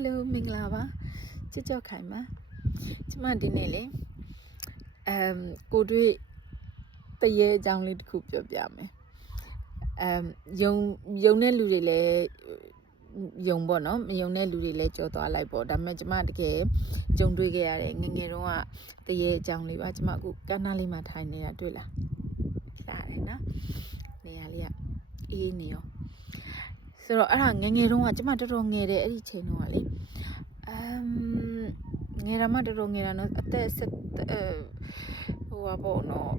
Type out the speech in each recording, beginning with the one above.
Hello မင်္ဂလာပါကြောက်ခိုင်ပါကျမဒီနေ့လေကိုတွေ့တရေအကြောင်းလေးတစ်ခုပြောပြမယ်ယုံတဲ့လူတွေလည်းယုံပေါ့နော်မယုံတဲ့လူတွေလည်းကြောသွားလိုက်ပေါ့ဒါပေမဲ့ကျမတကယ်ကြုံတွေ့ခဲ့ရတယ်ငငယ်တုန်းကတရေအကြောင်းလေးပါကျမအခုကန်းနာလေးမှာထိုင်နေတာတွေ့လားလာတယ်နော်နေရာလေးကအေးနေရောဆိုတော့အဲ့ဒါငငယ်တုန်းကကျမတော်တော်ငယ်တယ်အဲ့ဒီချိန်တုန်းကလေငယ်တာမှတော်တော်ငယ်တာနော်အသက်ဟိုပါပေါ့နော်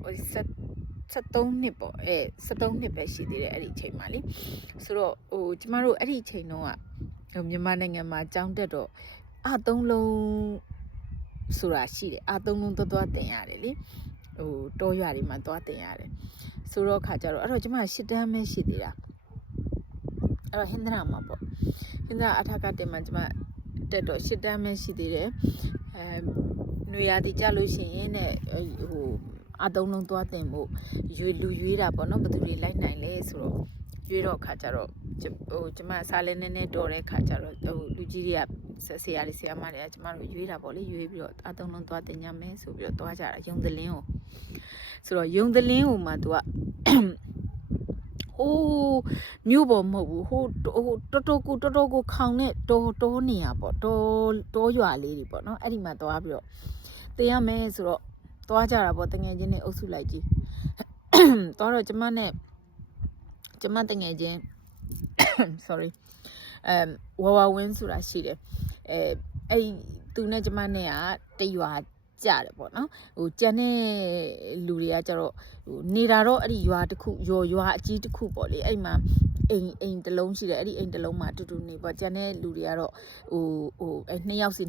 73နှစ်ပေါ့73နှစ်ပဲရှိသေးတယ်အဲ့ဒီချိန်မှာလေဆိုတော့ကျမတို့အဲ့ဒီချိန်တုန်းကမြန်မာနိုင်ငံမှာကျောင်းတက်တော့အ3လုံးဆိုတာရှိတယ်အ3လုံးသွားတင်ရတယ်လေတောရွာတွေမှာသွားတင်ရတယ်ဆိုတော့ခါကြတော့အဲ့တော့ကျမ8တန်းပဲရှိသေးတာအဲ့တော့ဟင်္ဒရာမှာပေါ့ဟင်္ဒရာအထက်ကတင်မှာကျမတက်တော့8တန်းပဲရှိသေးတယ်နွေရာသီကြလို့ရှိရင်နဲ့အ3လုံးသွားတင်ဖို့လူရွေးတာပေါ့နော်ဘယ်သူတွေလိုက်နိုင်လဲဆိုတော့ရွေးတော့ခါကြတော့ကျမစားလဲနည်းနည်းတော်တဲ့ခါကြတော့လူကြီးတွေကဆရာတွေဆရာမတွေကကျမတို့ရွေးတာပေါ့လေရွေးပြီးတော့အ3လုံးသွားတင်ကြမယ်ဆိုပြီးတော့သွားကြတာယုံသလင်းကိုဆိုတော့ယုံသလင်းကိုမှသူကမြို့ပေါ်မဟုတ်ဘူးတော်တော်ကိုခေါင်တဲ့တောနေရပေါ့တောရွာလေးတွေပေါ့နော်အဲ့ဒီမှာသွားပြီးတော့တင်ရမယ်ဆိုတော့သွားကြတာပေါ့တငယ်ချင်းတွေအုပ်စုလိုက်ကြီးသွားတော့ကျမတငယ်ချင်း sorry ဝဝဝင်းဆိုတာရှိတယ်အဲ့သူနဲ့ကျမနဲ့ကတရွာကြတယ်ပေါ့နော်ကြံတဲ့လူတွေကကျတော့နေတာတော့အဲ့ဒီရွာတစ်ခုရွာအကြီးတစ်ခုပေါ့လေအဲ့မှာအိမ်တစ်လုံးရှိတယ်အဲ့ဒီအိမ်တစ်လုံးမှာတူတူနေပေါ့ကြံတဲ့လူတွေကတော့2ယောက်စီ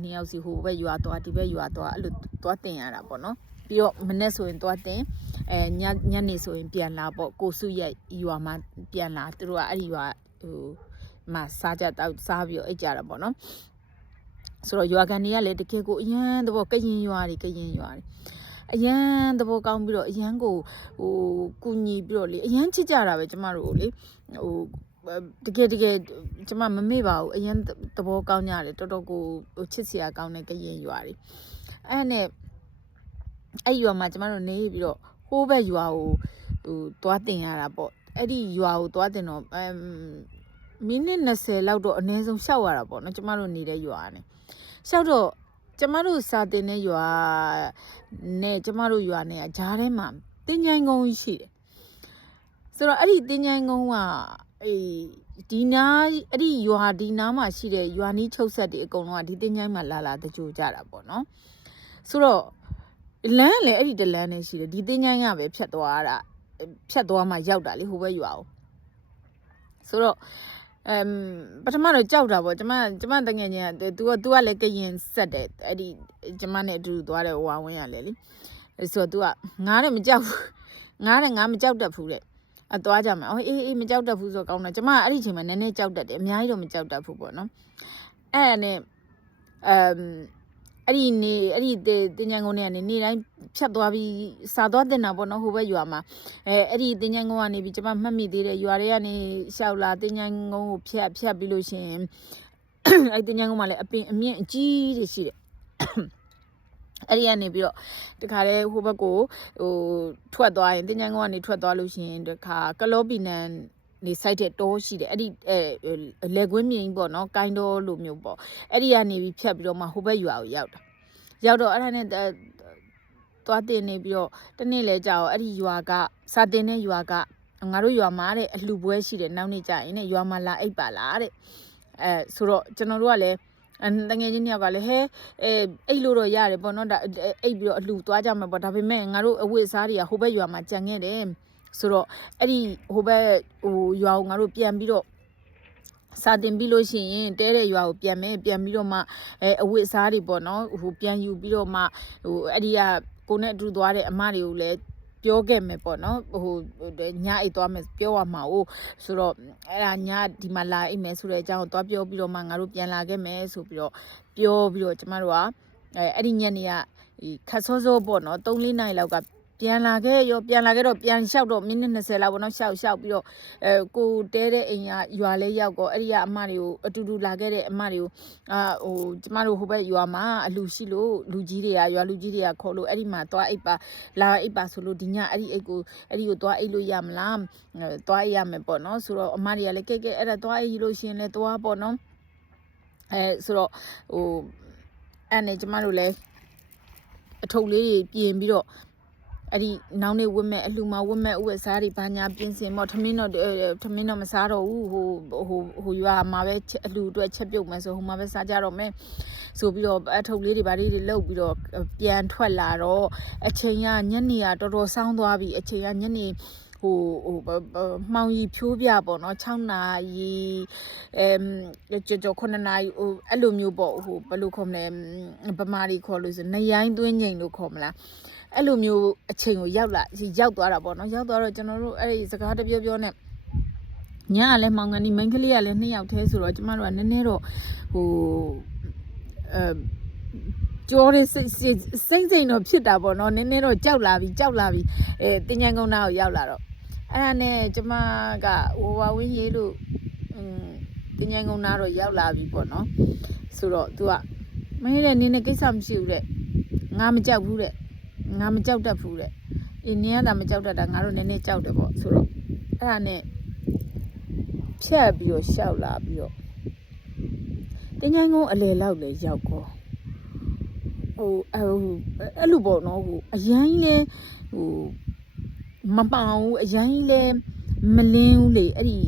ဟိုဘက်ရွာသွားဒီဘက်ရွာသွားအဲ့လိုသွားတင်ရတာပေါ့နော်ပြီးတော့မနေ့ဆိုရင်သွားတင်ညနေဆိုရင်ပြန်လာပေါ့ကိုစုရဲ့ရွာမှာပြန်လာသူတို့ကအဲ့ဒီရွာမှာစားကြတော့စားပြီးတော့အိတ်ကြတာပေါ့နော်ဆိုတော့ရွာကန်တွေကလည်းတကယ်ကိုအရန်တဘောကရင်ရွာတွေအရန်တဘောကောင်းပြီးတော့အရန်ကိုကူညီပြီးတော့လေအရန်ချစ်ကြတာပဲကျမတို့ကိုလေတကယ်ကျမမမေ့ပါဘူးအရန်တဘောကောင်းကြတယ်တော်တော်ကိုချစ်စရာကောင်းတဲ့ကရင်ရွာတွေအဲ့နဲ့အဲ့ရွာမှာကျမတို့နေပြီးတော့ဟိုးဘက်ရွာကိုသွားတင်ရတာပေါ့အဲ့ဒီရွာကိုသွားတင်တော့မိနစ်20လောက်တော့အနည်းဆုံးရှောက်ရတာပေါ့နော်ကျမတို့နေတဲ့ရွာနဲ့ရှောက်တော့ကျမတို့စာတင်တဲ့ရွာနဲ့ကျမတို့ရွာနဲ့ဂျားထဲမှာတင်းချိုင်းကုန်းကြီးရှိတယ်ဆိုတော့အဲ့ဒီတင်းချိုင်းကုန်းကဒီနားအဲ့ဒီရွာဒီနားမှာရှိတဲ့ရွာနီးချုပ်ဆက်တွေအကုန်လုံးကဒီတင်းချိုင်းမှာလာတကြိုကြတာပေါ့နော်ဆိုတော့လမ်းလည်းအဲ့ဒီတလမ်းနဲ့ရှိတယ်ဒီတင်းချိုင်းကပဲဖြတ်သွားမှရောက်တာလေဟိုဘက်ရွာကိုဆိုတော့ပထမတော့ကြောက်တာပေါ့ကျမတငယ်ချင်းက तू ကလည်းကရင်ဆက်တယ်အဲ့ဒီကျမနဲ့အတူတူသွားတဲ့ဟိုဝင်းရလေဆိုတော့ तू ကငါလည်းမကြောက်ဘူးငါမကြောက်တတ်ဘူးတဲ့အသွားကြမှာအေးမကြောက်တတ်ဘူးဆိုတော့ကောင်းတယ်ကျမအဲ့ဒီချိန်မှာနည်းနည်းကြောက်တတ်တယ်အများကြီးတော့မကြောက်တတ်ဘူးပေါ့နော်အဲ့နဲ့အဲ့ဒီတင်ញံကုန်းကနေနေ့တိုင်းဖြတ်သွားပြီးစာသွားတင်တာပေါ့နော်ဟိုဘက်ရွာမှာအဲ့ဒီတင်ញံကုန်းကနေပြီးကျမမှတ်မိသေးတယ်ရွာတွေကနေရှောက်လာတင်ញံကုန်းကိုဖြတ်ပြီးလို့ရှိရင်အဲ့တင်ញံကုန်းမှာလည်းအပင်အမြင့်အကြီးတွေရှိတယ်အဲ့ဒီကနေပြီးတော့တခါတည်းဟိုဘက်ကိုထွက်သွားရင်တင်ញံကုန်းကနေထွက်သွားလို့ရှိရင်တခါကလောပီနန်နေစိုက်တဲ့တောရှိတယ်အဲ့ဒီလေကွင်းမြင်းပေါ့နော်ကိုင်းတော်လိုမျိုးပေါ့အဲ့ဒီကနေပြီးဖြတ်ပြီးတော့မှဟိုဘက်ရွာကိုရောက်တော့အဲ့ဒါနဲ့သွားတင်နေပြီးတော့တနေ့လဲကြာတော့အဲ့ဒီရွာကစာတင်တဲ့ရွာကငါတို့ရွာမှာတဲ့အလှပွဲရှိတယ်နောက်နေ့ကြာရင်နဲ့ရွာမှာလာအိပ်ပါလားတဲ့ဆိုတော့ကျွန်တော်တို့ကလည်းတငယ်ချင်းတယောက်ကလည်းအိတ်လို့တော့ရတယ်ပေါ့နော်ဒါအိတ်ပြီးတော့အလှသွားကြမှာပေါ့ဒါပေမဲ့ငါတို့အဝတ်အစားတွေကဟိုဘက်ရွာမှာကြံခဲ့တယ်ဆိုတော့အဲ့ဒီဟိုဘက်ရွာကိုငါတို့ပြန်ပြီးတော့စာတင်ပြီးလို့ရှိရင်တဲတဲ့ရွာကိုပြန်ပြီးတော့မှအဝတ်အစားတွေပေါ့နော်ပြန်ယူပြီးတော့မှအဲ့ဒီကကိုနဲ့အတူသွားတဲ့အမတွေကိုလည်းပြောခဲ့မယ်ပေါ့နော်ညအိတ်သွားမယ်ပြောရမှာဆိုတော့အဲ့ဒါညဒီမှာလာအိတ်မယ်ဆိုတဲ့အကြောင်းကိုသွားပြောပြီးတော့မှငါတို့ပြန်လာခဲ့မယ်ဆိုပြီးတော့ပြောပြီးတော့ကျမတို့ကအဲ့ဒီညနေကခတ်စောပေါ့နော်3-4 နာရီလောက်က ပြန်လာခဲ့တော့ပြန်လျှောက်တော့မိနစ်20လောက်ပေါ့နော်လျှောက်ပြီးတော့ကိုတဲတဲ့အိမ်ကရွာလေးရောက်တော့အဲ့ဒီကအမတွေကိုအတူတူလာခဲ့တဲ့အမတွေကိုကျမတို့ဟိုဘက်ရွာမှာအလူရှိလို့လူကြီးတွေကရွာလူကြီးတွေကခေါ်လို့အဲ့ဒီမှာသွားအိပ်ပါလာအိပ်ပါဆိုလို့ဒီညအဲ့ဒီကိုသွားအိပ်လို့ရမလားသွားအိပ်ရမယ်ပေါ့နော်ဆိုတော့အမတွေကလည်းကဲအဲ့ဒါသွားအိပ်လို့ရှိရင်လည်းသွားပေါ့နော်ဆိုတော့အဲ့နဲ့ကျမတို့လည်းအထုပ်လေးတွေပြင်ပြီးတော့အဲ့ဒီနောင်နေဝတ်မဲ့အလှူမဝတ်မဲ့ဥပစားတွေဘာညာပြင်ဆင်ပေါ့ထမင်းတော့မစားတော့ဘူးဟိုရွာမှာပဲအလှူအတွက်ချက်ပြုတ်မယ်ဆိုဟိုမှာပဲစားကြတော့မယ်ဆိုပြီးတော့အထုပ်လေးတွေဘာတွေလှုပ်ပြီးတော့ပြန်ထွက်လာတော့အချိန်ကညနေကတော်တော်ဆောင်းသွားပြီအချိန်ကညနေမှောင်ရီဖြိုးပြပေါ့နော်6နာရီကြော်9နာရီအဲ့လိုမျိုးပေါ့ဘယ်လိုခေါ်မလဲဗမာတွေခေါ်လို့ဆိုနေရိုင်းသွင်းငိန်လို့ခေါ်မလားအဲ့လိုမျိုးအချိန်ကိုရောက်သွားတာပေါ့နော်ရောက်သွားတော့ကျွန်တော်တို့အဲ့ဒီစကားတပြောနဲ့ညကလည်းမောင်ငန်းဒီမိန်းကလေးကလည်း2ယောက်သေးဆိုတော့ကျမတို့ကနည်းနည်းတော့ကြောရဲစိတ်တော့ဖြစ်တာပေါ့နော်နည်းနည်းတော့ကြောက်လာပြီတင်ញိုင်ကုန်းသားကိုရောက်လာတော့အဲ့ဒါနဲ့ကျမကဝဝင်းရေးလို့တင်ញိုင်ကုန်းသားတော့ရောက်လာပြီပေါ့နော်ဆိုတော့ तू ကမင်းတဲ့နင်းနဲ့ကိစ္စမရှိဘူးတဲ့ငါမကြောက်ဘူးတဲ့ငါမကြောက်တတ်ဘူးတဲ့အေးနင်းကမကြောက်တတ်တာငါတို့နည်းနည်းကြောက်တယ်ပေါ့ဆိုတော့အဲ့ဒါနဲ့ဖြတ်ပြီးတော့ရှောက်လာပြီးတော့တင်ញိုင်ကုန်းအလယ်လောက်လေရောက်ကောအဲ့လိုပေါ့နော်အရင်လဲမပောင်ဘူးအရင်လဲမလင်းဘူးလေအဲ့ဒီ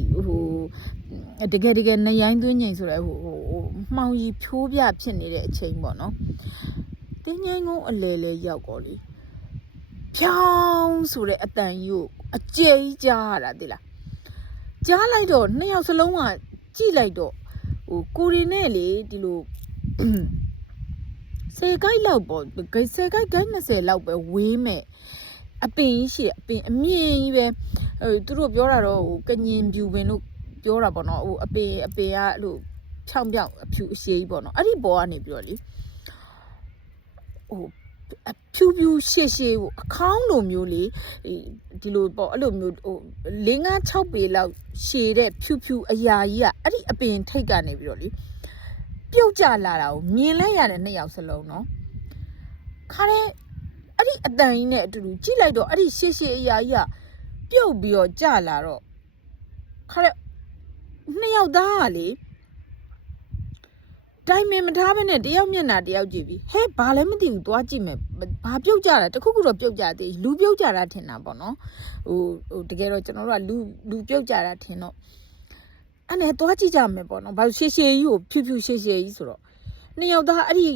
တကယ်နေရိုင်းသွင်းငိန်ဆိုတော့မှောင်ရီဖြိုးပြဖြစ်နေတဲ့အချိန်ပေါ့နော်တင်ញိုင်ကုန်းအလယ်လဲရောက်ကောလေဖြောင်းဆိုတဲ့အတန်ကြီးကိုအကျယ်ကြီးကြားရတာတိလားကြားလိုက်တော့2ယောက်စလုံးကကြည့်လိုက်တော့ကိုရီနဲ့လေဒီလို10ကိုက်လောက်ပေါ့10ကိုက်20လောက်ပဲဝေးမဲ့အပင်ရှိအပင်အမြင့်ကြီးပဲသူတို့ပြောတာတော့ကညင်ပြူပင်လို့ပြောတာပေါ့နော်အပင်ကအဲ့လိုဖြောင်းအဖြူအရှည်ကြီးပေါ့နော်အဲ့ဒီပေါ်ကနေပြီးတော့လေဖြူရှည်အခေါင်းလိုမျိုးလေဒီလိုပေါ့အဲ့လိုမျိုး5-6ပေလောက်ရှည်တဲ့ဖြူအရာကြီးကအဲ့ဒီအပင်ထိတ်ကနေပြီးတော့လေပြုတ်ကျလာတာကိုမြင်လဲရတယ်2ယောက်စလုံးနော်ခါတဲ့အဲ့ဒီအတန်ကြီးနဲ့အတူတူကြည့်လိုက်တော့အဲ့ဒီရှည်အရာကြီးကပြုတ်ပြီးတော့ကျလာတော့ခါတဲ့2ယောက်သားကလေတိုင်မင်မထားဘဲနဲ့တယောက်မျက်နှာတယောက်ကြည့်ပြီးဟဲဘာလဲမသိဘူးသွားကြည့်မယ်ဘာပြုတ်ကြတာတခုတော့ပြုတ်ကြသေးလူပြုတ်ကြတာထင်တာပေါ့နော်တကယ်တော့ကျွန်တော်တို့ကလူပြုတ်ကြတာထင်တော့အဲ့နဲ့သွားကြည့်ကြမယ်ပေါ့နော်ဘာရှည်ကြီးကိုဖြူရှည်ကြီးဆိုတော့2ယောက်သားအဲ့ဒီ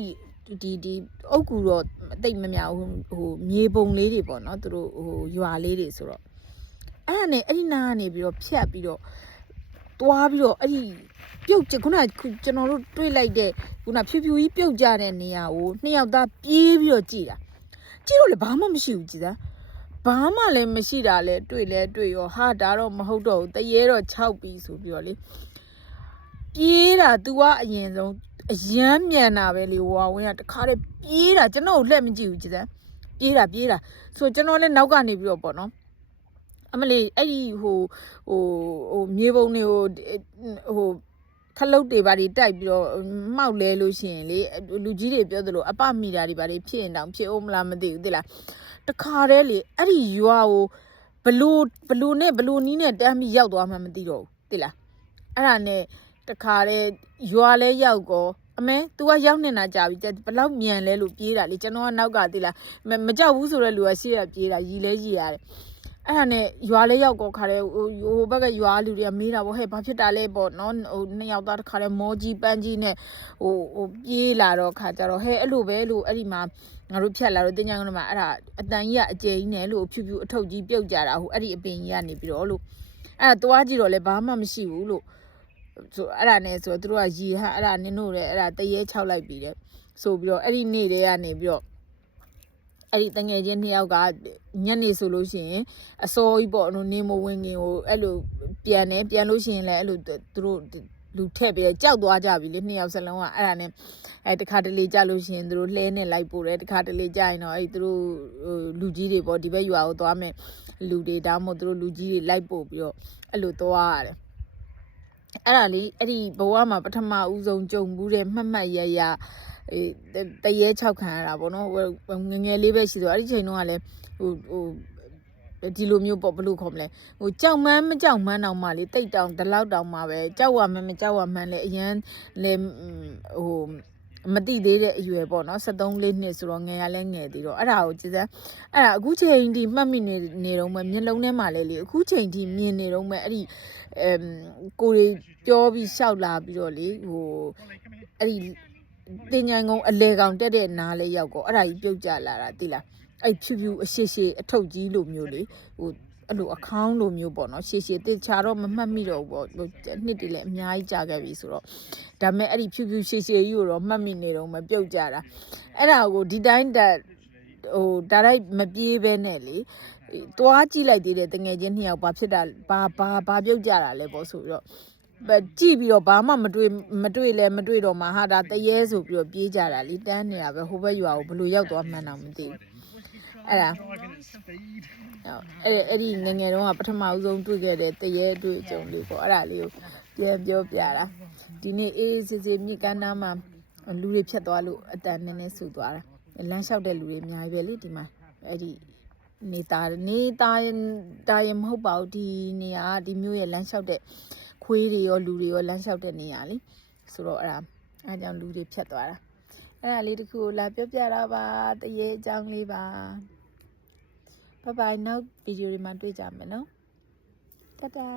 အုတ်ကူတော့တိတ်မများဘူးမြေပုံလေးတွေပေါ့နော်သူတို့ရွာလေးတွေဆိုတော့အဲ့ဒါနဲ့အဲ့ဒီနားကနေပြီးတော့ဖြတ်ပြီးတော့သွားပြီးတော့အဲ့ဒီပြုတ်ခုနကျွန်တော်တို့တွေ့လိုက်တဲ့ခုနဖြူကြီးပြုတ်ကြတဲ့နေရာကို2ယောက်သားပြေးပြီးတော့ကြည့်တော့လေဘာမှမရှိဘူးကြည်သားဘာမှလည်းမရှိတာလဲတွေ့ရောဟာဒါတော့မဟုတ်တော့ဘူးတရေတော့6ပြီဆိုပြီးတော့လေပြေးတာ तू ကအရင်ဆုံးအရမ်းမြန်တာပဲလေဝါဝင်းကတခါတည်းပြေးတာကျွန်တော်လက်မကြည့်ဘူးကြည်သားပြေးတာဆိုကျွန်တော်လည်းနောက်ကနေပြီးတော့ပေါ့နော်အမလေးအဲ့ဒီမြေပုံတွေကိုခလုတ်တွေဘာတွေတိုက်ပြီးတော့မှောက်လဲလို့ရှိရင်လေလူကြီးတွေပြောသလိုအပမိတာတွေဘာတွေဖြစ်ရင်တောင်ဖြစ်အောင်မလားမသိဘူးသိလားတခါတည်းလေအဲ့ဒီရွာကိုဘလူနီးနဲ့တန်းပြီးရောက်သွားမှမသိတော့ဘူးသိလားအဲ့ဒါနဲ့တခါတည်းရွာလဲရောက်ကောအမဲ तू ကရောက်နေတာကြာပြီဘလောက်မြန်လဲလို့ပြေးတာလေကျွန်တော်ကနောက်ကသိလားမကြောက်ဘူးဆိုတဲ့လူကရှေ့ကပြေးတာရီရတယ်အဲ့ဒါနဲ့ရွာလေးရောက်ကောခါတဲ့ဟိုဘက်ကရွာလူတွေကမေးတာပေါ့ဟဲ့ဘာဖြစ်တာလဲပေါ့နော်2ယောက်သားတခါတဲ့မောကြီးပန်းကြီးနဲ့ပြေးလာတော့ခါကြတော့ဟဲ့အဲ့လိုပဲလို့အဲ့ဒီမှာငါတို့ဖြတ်လာတော့တင်ញိုင်ကတော့မှအဲ့ဒါအတန်ကြီးကအကျယ်ကြီးနဲ့လို့ဖြူအထုပ်ကြီးပြုတ်ကြတာအဲ့ဒီအပင်ကြီးကနေပြီးတော့လို့အဲ့ဒါသွားကြည့်တော့လဲဘာမှမရှိဘူးလို့ဆိုအဲ့ဒါနဲ့ဆိုတော့သူတို့ကရီဟာအဲ့ဒါနင်တို့လည်းအဲ့ဒါတရေ6လိုက်ပြီးတယ်ဆိုပြီးတော့အဲ့ဒီနေ့တည်းကနေပြီးတော့အဲ့ဒီတငယ်ချင်း2ယောက်ကညနေဆိုလို့ရှိရင်အစောကြီးပေါ့နေမဝင်ခင်ကိုအဲ့လိုပြန်လို့ရှိရင်လည်းအဲ့လိုသူတို့ လူထက်ပြီးကြောက်သွားကြပြီလေနှစ်ယောက်စလုံးကအဲ့ဒါနဲ့တခါတလေကြလို့ရှိရင်သူတို့လှဲနဲ့လိုက်ပို့တယ်တခါတလေကြရင်တော့အဲ့သူတို့လူကြီးတွေပေါ့ဒီဘက်ရွာကိုသွားမယ်လူတွေဒါမှမဟုတ်သူတို့လူကြီးတွေလိုက်ပို့ပြီးတော့အဲ့လိုသွားရတယ်အဲ့ဒါလေးအဲ့ဒီဘဝမှာပထမဦးဆုံးကြုံဘူးတဲ့မှတ်မှတ်ရရတရေ6ခံရတာပေါ့နော်ငငယ်လေးပဲရှိဆိုအဲ့ဒီချိန်တုန်းကလည်းဟိုဒီလိုမျိုးပေါ့ဘလို့ခေါ်မလဲဟိုကြောက်မှန်းမကြောက်မှန်းတော့မှလေတိတ်တောင်ဒီလောက်တောင်မှပဲကြောက်ရမှန်းမကြောက်ရမှန်းလေအရန်လေဟိုမတိသေးတဲ့အရွယ်ပေါ့နော်73လေးနှစ်ဆိုတော့ငယ်ရလဲငယ်သေးတော့အဲ့ဒါကိုကြည်စမ်းအဲ့ဒါအခုချိန်ထိမှတ်မိနေတော့မှမျက်လုံးထဲမှာလဲလေအခုချိန်ထိမြင်နေတော့မှအဲ့ဒီကိုတွေပြောပြီးရှောက်လာပြီးတော့လေဟိုအဲ့ဒီတင်ញိုင်ကုန်းအလေကောင်တက်တဲ့နားလေးရောက်ကောအဲ့ဒါကြီးပြုတ်ကျလာတာသိလားအဲ့ဖြူဖြူအရှိရှိအထုပ်ကြီးလိုမျိုးလေဟိုအဲ့လိုအခေါင်းလိုမျိုးပေါ့နော်ရှည်ရှည်တေချာတော့မမှတ်မိတော့ဘူးပေါ့နှစ်တည်းလည်းအများကြီးကြာခဲ့ပြီဆိုတော့ဒါပေမဲ့အဲ့ဒီဖြူဖြူရှည်ရှည်ကြီးကိုတော့မှတ်မိနေတော့မပြုတ်ကြတာအဲ့ဒါကိုဒီတိုင်းတက်ဟိုဒါလိုက်မပြေးပဲနဲ့လေတွားကြည့်လိုက်သေးတယ်တငယ်ချင်းနှစ်ယောက်ဘာဖြစ်တာဘာပြုတ်ကြတာလဲပေါ့ဆိုပြီးတော့ကြည့်ပြီးတော့ဘာမှမတွေ့လဲမတွေ့တော့မှဟာဒါတရေဆိုပြီးတော့ပြေးကြတာလေတန်းနေတာပဲဟိုဘက်ရွာကိုဘလို့ရောက်သွားမှန်းတော့မသိဘူးအဲ့ဒါအဲ့ဒီငငယ်တုန်းကပထမဦးဆုံးတွေ့ခဲ့တဲ့တရေတွေ့ကြုံလေးပေါ့အဲ့ဒါလေးကိုပြန်ပြောပြတာဒီနေ့အေးစစ်စစ်မြစ်ကမ်းနားမှာလူတွေဖြတ်သွားလို့အတန်နည်းနည်းဆူသွားတာလမ်းလျှောက်တဲ့လူတွေအများကြီးပဲလေဒီမှာအဲ့ဒီနေတာရင်မဟုတ်ပါဘူးဒီနေရာဒီမျိုးရဲ့လမ်းလျှောက်တဲ့ခွေးတွေရောလူတွေရောလမ်းလျှောက်တဲ့နေရာလေဆိုတော့အဲ့ကြောင့်လူတွေဖြတ်သွားတာအဲ့ဒါလေးတခုလာပြောပြတာပါတရေအကြောင်းလေးပါဘိုင်ဘိုင်နောက်ဗီဒီယိုတွေမှာတွေ့ကြမယ်နော်တတာ